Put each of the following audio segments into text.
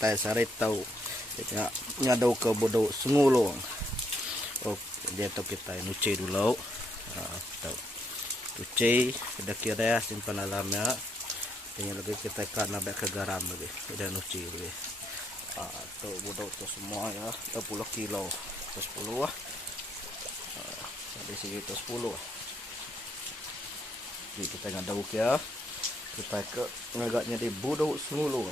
kita saritaw nya daw ka budaw sungulong. O dito kita nuche dulu. Tahu nuche ada kira simpan alamnya. Tinggal lagi kita ikan nabek ke garam lagi. Udah nuche lagi. Tuh budaw tuh semua ya 20 kilo. 10 lah. Sampai segitu 10. Jadi kita ngaduk ya. Kita ke ngagaknya di budaw sungulong.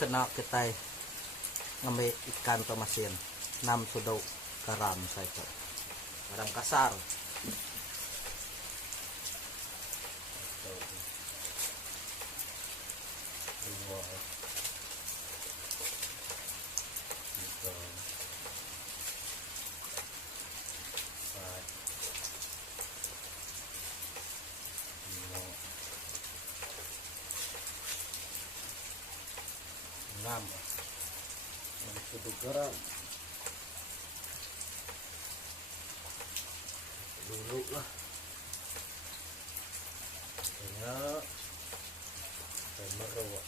Kena kita ngambil ikan ke mesin 6 sudah garam saja garam kasar sudah garam dulu lah banyak merawat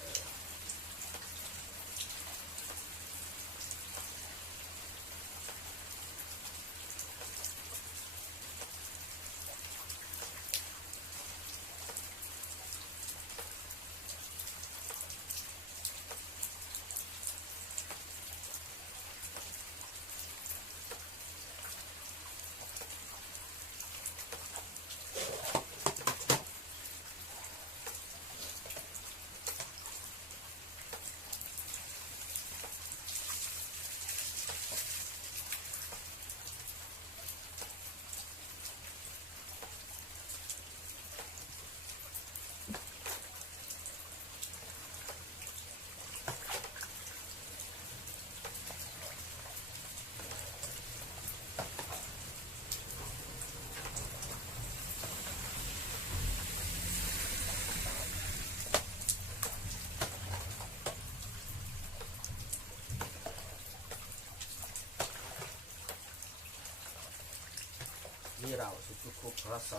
Mirau cukup rasa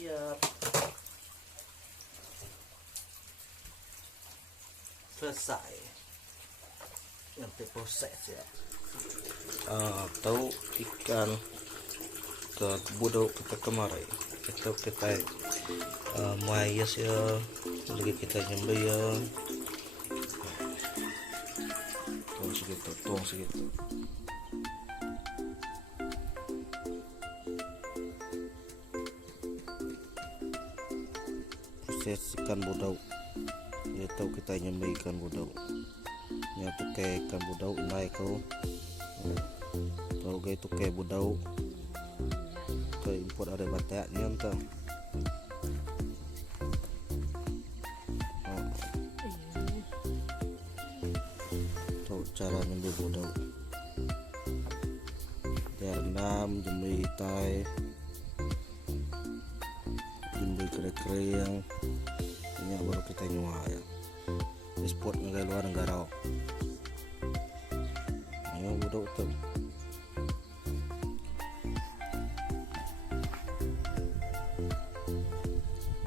siap selesai nanti proses ya tahu ikan ke budaw kita kemarin kita mayas ya lagi kita nyembel ya tuang segitu proses ikan budaw ya tahu kita nyembel ikan budaw nya tukai ikan budaw inai kau tahu gay tukai budaw ke import ada batak ni entah tahu cara nyembel budaw dia rendam jembel itai jembel kering-kering ini baru kita nyuah ya ekspor ke luar negara ya budaw tuh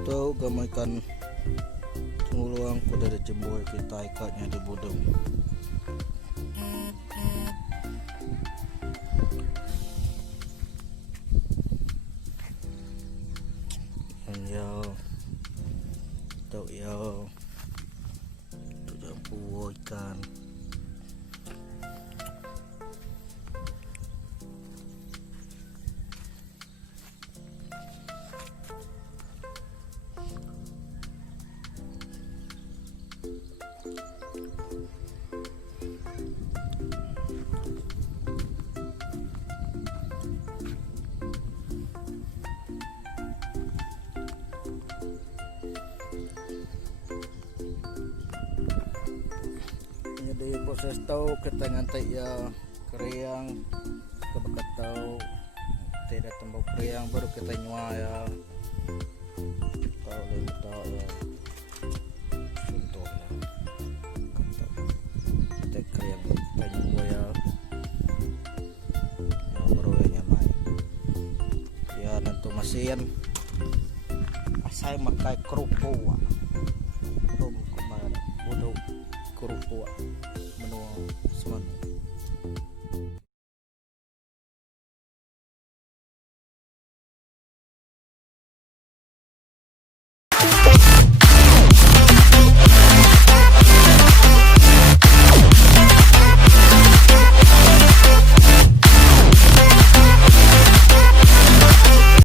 tahu gamai ikan sunguluang kuda ada jembul kita ikatnya di budaw ikan. Jadi proses tahu kita ngantai ya keriang, kita bakal tahu tidak tambah keriang baru kita nyua ya tahu lebih tahu ya contohnya kita keriang kita nyua ya baru ya nyamai ya tentu mesin saya makai kerupuk kemarin bodoh kerupuk menu semua